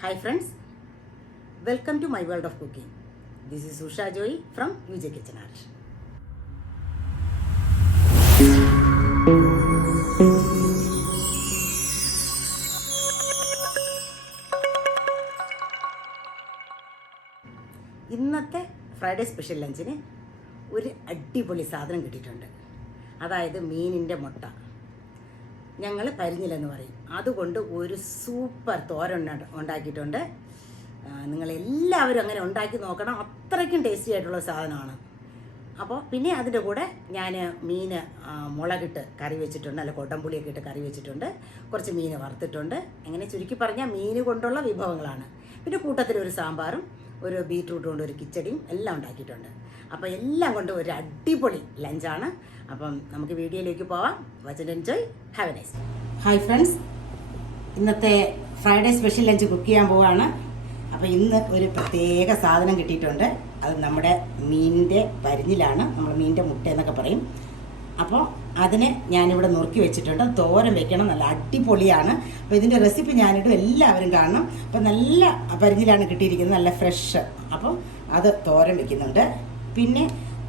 Hi friends, welcome to my world of cooking. This is Usha Joy from UJ Kitchen Art. ഇന്നത്തെ Friday special ലഞ്ചിന് ഒരു അടിപൊളി സാധനം കിട്ടിയിട്ടുണ്ട്. അതായത് മീനിൻ്റെ മുട്ട. ഞങ്ങൾ പരിഞ്ഞിലെന്ന് പറയും. അതുകൊണ്ട് ഒരു സൂപ്പർ തോരൻ ഉണ്ടാക്കിയിട്ടുണ്ട്. നിങ്ങളെല്ലാവരും അങ്ങനെ ഉണ്ടാക്കി നോക്കണം. അത്രയ്ക്കും ടേസ്റ്റി ആയിട്ടുള്ള സാധനമാണ്. അപ്പോൾ പിന്നെ അതിൻ്റെ കൂടെ ഞാൻ മീൻ മുളകിട്ട് കറി വെച്ചിട്ടുണ്ട്. അല്ല കൊട്ടമ്പുളിയൊക്കെ ഇട്ട് കറി വെച്ചിട്ടുണ്ട്. കുറച്ച് മീൻ വറുത്തിട്ടുണ്ട്. അങ്ങനെ ചുരുക്കി പറഞ്ഞാൽ മീൻ കൊണ്ടുള്ള വിഭവങ്ങളാണ്. പിന്നെ കൂട്ടത്തിൽ ഒരു സാമ്പാറും ഒരു ബീറ്റ്റൂട്ട് കൊണ്ട് ഒരു കിച്ചടിയും എല്ലാം ഉണ്ടാക്കിയിട്ടുണ്ട്. അപ്പോൾ എല്ലാം കൊണ്ട് ഒരു അടിപൊളി ലഞ്ചാണ്. അപ്പം നമുക്ക് വീഡിയോയിലേക്ക് പോവാം. Watch and enjoy. Have A nice. Hi friends, ഇന്നത്തെ ഫ്രൈഡേ സ്പെഷ്യൽ ലഞ്ച് കുക്ക് ചെയ്യാൻ പോവാണ്. അപ്പോൾ ഇന്ന് ഒരു പ്രത്യേക സാധനം കിട്ടിയിട്ടുണ്ട്. അത് നമ്മുടെ മീനിൻ്റെ പരിഞ്ഞിലാണ്. നമ്മൾ മീനിൻ്റെ മുട്ട എന്നൊക്കെ പറയും. അപ്പോൾ അതിനെ ഞാനിവിടെ നുറുക്കി വെച്ചിട്ടുണ്ട്. തോരൻ വെക്കണം. നല്ല അടിപൊളിയാണ്. അപ്പോൾ ഇതിൻ്റെ റെസിപ്പി ഞാനിടും, എല്ലാവരും കാണണം. അപ്പോൾ നല്ല പരിഞ്ഞിലാണ് കിട്ടിയിരിക്കുന്നത്, നല്ല ഫ്രഷ്. അപ്പോൾ അത് തോരൻ വെക്കുന്നുണ്ട്. പിന്നെ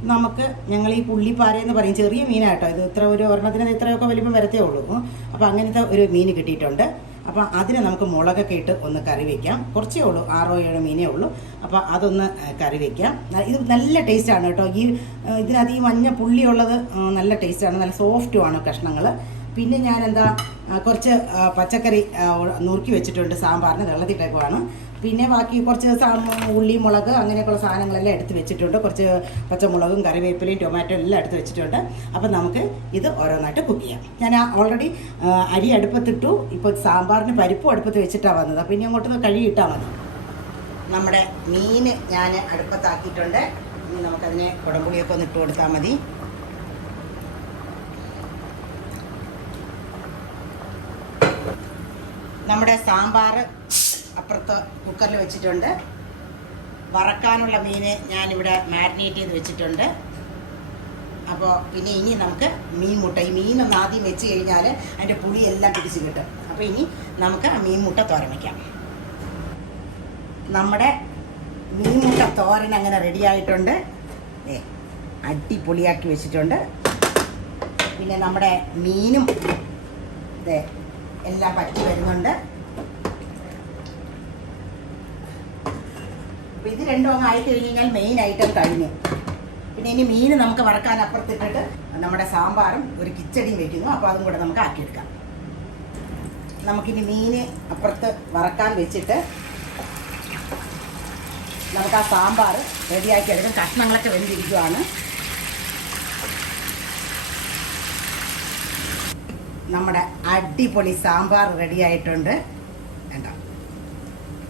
നമുക്ക് ഞങ്ങൾ ഈ പുള്ളിപ്പാരയെന്ന് പറയും, ചെറിയ മീനാട്ടോ ഇത്. ഇത്ര ഒരു ഒരെണ്ണത്തിന് ഇത്രയൊക്കെ വലിപ്പം വരത്തേ ഉള്ളൂ. അപ്പോൾ അങ്ങനത്തെ ഒരു മീൻ കിട്ടിയിട്ടുണ്ട്. അപ്പോൾ അതിനെ നമുക്ക് മുളകൊക്കെ ഇട്ട് ഒന്ന് കറി വയ്ക്കാം. കുറച്ചേ ഉള്ളൂ, 6-7 മീനേ ഉള്ളൂ. അപ്പോൾ അതൊന്ന് കറി വയ്ക്കാം. ഇത് നല്ല ടേസ്റ്റാണ് കേട്ടോ. ഇതിനകത്ത് ഈ മഞ്ഞ പുള്ളിയുള്ളത് നല്ല ടേസ്റ്റാണ്. നല്ല സോഫ്റ്റുമാണ് കഷ്ണങ്ങൾ. പിന്നെ ഞാനെന്താ കുറച്ച് പച്ചക്കറി നുറുക്കി വെച്ചിട്ടുണ്ട് സാമ്പാറിന്, വെള്ളത്തിട്ടേക്കുവാണ്. പിന്നെ ബാക്കി കുറച്ച് ഉള്ളി, മുളക് അങ്ങനെയൊക്കെയുള്ള സാധനങ്ങളെല്ലാം എടുത്ത് വെച്ചിട്ടുണ്ട്. കുറച്ച് പച്ചമുളകും കറിവേപ്പിലയും ടൊമാറ്റോ എല്ലാം എടുത്ത് വെച്ചിട്ടുണ്ട്. അപ്പം നമുക്ക് ഇത് ഓരോന്നായിട്ട് കുക്ക് ചെയ്യാം. ഞാൻ ഓൾറെഡി അരി അടുപ്പത്തിട്ടു. ഇപ്പോൾ സാമ്പാറിന് പരിപ്പും അടുപ്പത്ത് വെച്ചിട്ടാണ് വന്നത്. അപ്പോൾ ഇനി അങ്ങോട്ട് കഴുകിയിട്ടാൽ മതി. നമ്മുടെ മീൻ ഞാൻ അടുപ്പത്താക്കിയിട്ടുണ്ട്. ഇനി നമുക്കതിനെ കുടംപുളിയൊക്കെ ഒന്ന് ഇട്ട് കൊടുത്താൽ മതി. നമ്മുടെ സാമ്പാർ അപ്പുറത്ത് കുക്കറിൽ വെച്ചിട്ടുണ്ട്. വറക്കാനുള്ള മീൻ ഞാനിവിടെ മാരിനേറ്റ് ചെയ്ത് വെച്ചിട്ടുണ്ട്. അപ്പോൾ പിന്നെ ഇനി നമുക്ക് മീൻ മുട്ട, ഈ മീനൊന്ന് ആദ്യം വെച്ച് കഴിഞ്ഞാൽ അതിൻ്റെ പുളിയെല്ലാം പിടിച്ച് കിട്ടും. അപ്പോൾ ഇനി നമുക്ക് ആ മീൻ മുട്ട തോരൻ വയ്ക്കാം. നമ്മുടെ മീൻ മുട്ട തോരൻ അങ്ങനെ റെഡി ആയിട്ടുണ്ട്. അടിപൊളിയാക്കി വെച്ചിട്ടുണ്ട്. പിന്നെ നമ്മുടെ മീനും എല്ലാം പറ്റി വരുന്നുണ്ട്. അപ്പോൾ ഇത് രണ്ടും അങ്ങ് ആയി കഴിഞ്ഞ് കഴിഞ്ഞാൽ മെയിൻ ഐറ്റം കഴിഞ്ഞു. പിന്നെ ഇനി മീൻ നമുക്ക് വറക്കാൻ അപ്പുറത്തിട്ടിട്ട് നമ്മുടെ സാമ്പാറും ഒരു കിച്ചടിയും വയ്ക്കുന്നു. അപ്പോൾ അതും കൂടെ നമുക്ക് ആക്കിയെടുക്കാം. നമുക്കിനി മീൻ അപ്പുറത്ത് വറക്കാൻ വെച്ചിട്ട് നമുക്ക് ആ സാമ്പാർ റെഡിയാക്കി എടുക്കും. കഷ്ണങ്ങളൊക്കെ വെന്തിരിക്കുവാണ്. നമ്മുടെ അടിപൊളി സാമ്പാർ റെഡിയായിട്ടുണ്ട്. വേണ്ട,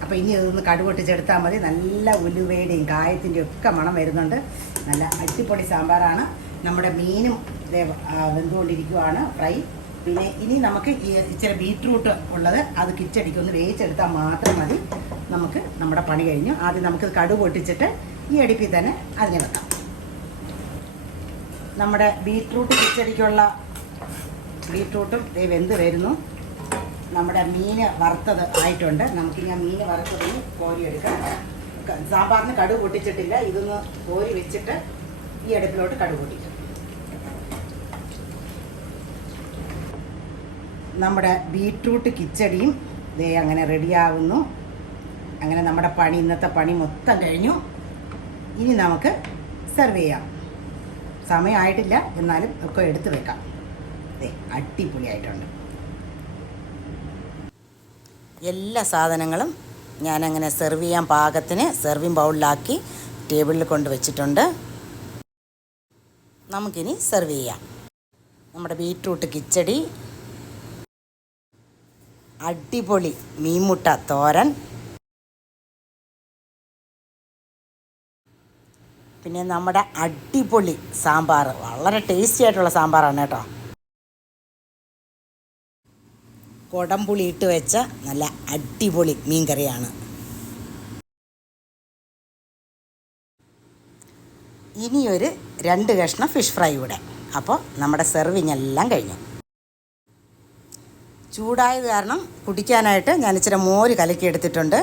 അപ്പോൾ ഇനി ഇതൊന്ന് കടുപൊട്ടിച്ചെടുത്താൽ മതി. നല്ല ഉലുവയുടെയും കായത്തിൻ്റെയും ഒക്കെ മണം വരുന്നുണ്ട്. നല്ല അടിപൊളി സാമ്പാറാണ്. നമ്മുടെ മീനും വെന്തുകൊണ്ടിരിക്കുവാണ്, ഫ്രൈ. പിന്നെ ഇനി നമുക്ക് ഈ ഇച്ചിരി ബീറ്റ്റൂട്ട് ഉള്ളത് അത് കിച്ചടിക്കൊന്ന് വേവിച്ചെടുത്താൽ മാത്രം മതി. നമുക്ക് നമ്മുടെ പണി കഴിഞ്ഞു. ആദ്യം നമുക്ക് കടുക് പൊട്ടിച്ചിട്ട് ഈ അടുപ്പിൽ തന്നെ അതിനെ വെക്കാം. നമ്മുടെ ബീറ്റ്റൂട്ട് കിച്ചടിക്കുള്ള ബീറ്റ്റൂട്ടും വെന്ത് വരുന്നു. നമ്മുടെ മീൻ വറുത്തത് ആയിട്ടുണ്ട്. നമുക്കിനി ആ മീൻ വറുത്തതൊന്ന് കോരിയെടുക്കാം. സാമ്പാറിന് കടുക് പൊട്ടിച്ചിട്ടില്ല. ഇതൊന്ന് കോരി വെച്ചിട്ട് ഈ അടുപ്പിലോട്ട് കടുക് പൊട്ടിക്കും. നമ്മുടെ ബീറ്റ്റൂട്ട് കിച്ചടിയും അങ്ങനെ റെഡിയാവുന്നു. അങ്ങനെ നമ്മുടെ പണി, ഇന്നത്തെ പണി മൊത്തം കഴിഞ്ഞു. ഇനി നമുക്ക് സെർവ് ചെയ്യാം. സമയമായിട്ടില്ല, എന്നാലും ഒക്കെ എടുത്ത് വെക്കാം. അടിപൊളിയായിട്ടുണ്ട്. എല്ലാ സാധനങ്ങളും ഞാനങ്ങനെ സെർവ് ചെയ്യാൻ പാകത്തിന് സെർവിങ് ബൗളിലാക്കി ടേബിളിൽ കൊണ്ടുവച്ചിട്ടുണ്ട്. നമുക്കിനി സെർവ് ചെയ്യാം. നമ്മുടെ ബീറ്റ്റൂട്ട് കിച്ചടി, അടിപൊളി മീൻമുട്ട തോരൻ, പിന്നെ നമ്മുടെ അടിപൊളി സാമ്പാർ. വളരെ ടേസ്റ്റി ആയിട്ടുള്ള സാമ്പാറാണ് കേട്ടോ. കൊടംപുളി ഇട്ട് വെച്ച നല്ല അടിപൊളി മീൻ കറിയാണ്. ഇനിയൊരു 2 കഷ്ണം ഫിഷ് ഫ്രൈ കൂടെ. അപ്പോൾ നമ്മുടെ സെർവിങ് എല്ലാം കഴിഞ്ഞു. ചൂടായത് കാരണം കുടിക്കാനായിട്ട് ഞാൻ ഇച്ചിരി മോര് കലക്കി എടുത്തിട്ടുണ്ട്.